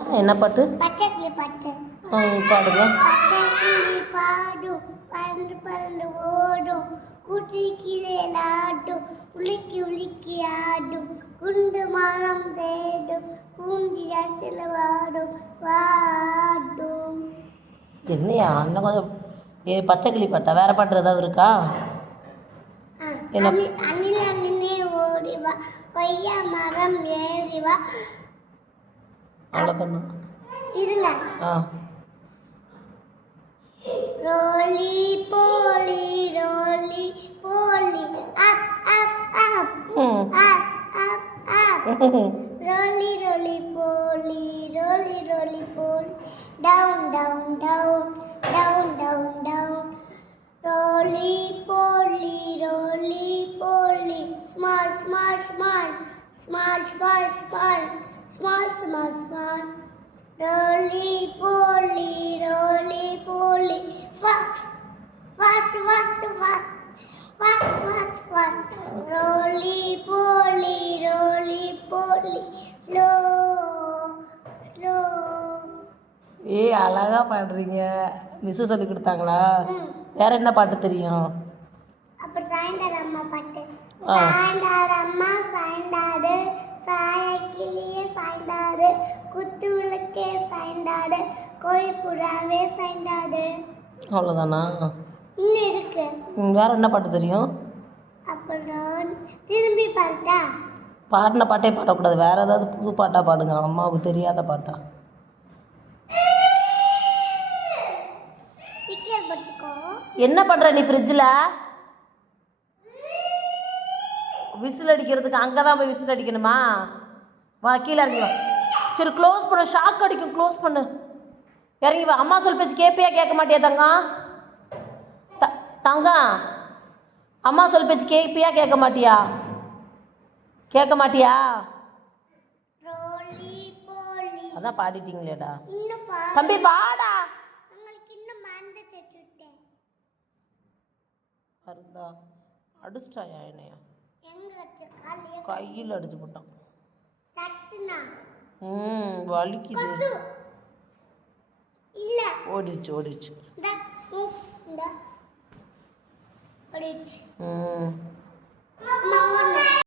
என்ன பாட்டு? பச்சை கிளி பச்சை பாடுங்க. பச்சை கிளி பாடும் பறந்து பறந்து ஓடும் குட்டி கிளையாடும் உலுக்கி உலுக்கி ஆடும் குண்டு மரம் தேடும் பூஞ்சியாச்சில் வாடும் வாடும். என்னையா அண்ணன் கொஞ்சம் பச்சை கிளி பாட்டா? வேற பாட்டு ஏதாவது இருக்கா? அணில் அணிலே ஓடிவா கொய்யா மரம் ஏறிவா. அவ்வளோதானா? இருங்க. ரோலி போலி ரோலி போலி அப் அப் அப் அப் அப் அப் ரோலி roly poly roly roly poly down down down down down down roly poly roly poly small small small small small small small small small roly poly roly poly fast fast fast fast fast fast fast roly poly roly போலி slow slow. அழகா பாடுறீங்க. Miss சொல்லி கொடுத்தாங்களா? வேற என்ன பாட்டு தெரியும்? அப்புறம் சாயந்தாடு அம்மா பாட்டு. சாயந்தாடு அம்மா சாயந்தாடு சாயக்கிளியே சாயந்தாடு குத்து விளக்கே சாயந்தாடு கோயில் புறாவே சாயந்தாடு. அவ்வளோதானா? இன்னும் இருக்கு. வேற என்ன பாட்டு தெரியும்? அப்புறம் திரும்பி பார்த்தா. பாடின பாட்டே பாடக்கூடாது, வேற ஏதாவது புது பாட்டாக பாடுங்க, அம்மாவுக்கு தெரியாத பாட்டா. என்ன பண்ணுற நீ? ஃப்ரிட்ஜில் விசில் அடிக்கிறதுக்கு அங்கே தான் போய் விசில் அடிக்கணுமா? வா கீழே இறங்கி வா. சரி க்ளோஸ் பண்ணு, ஷாக் அடிக்கும், க்ளோஸ் பண்ணு. இறங்கி வா. அம்மா சொல் பேச்சு கேட்பியா கேட்க மாட்டியா தங்கம்? தங்கம் அம்மா சொல் பேச்சு கேட்பியா கேட்க மாட்டியா? கேட்க மாட்டியா? அதான் பாடிட்டீங்களேடா. தம்பி பாடா. அருந்தா அடிச்சிட்டாயா என்னையா? கையில் அடிச்சு போட்டான். வலிக்குது. ஓடிச்சு ஓடிச்சு.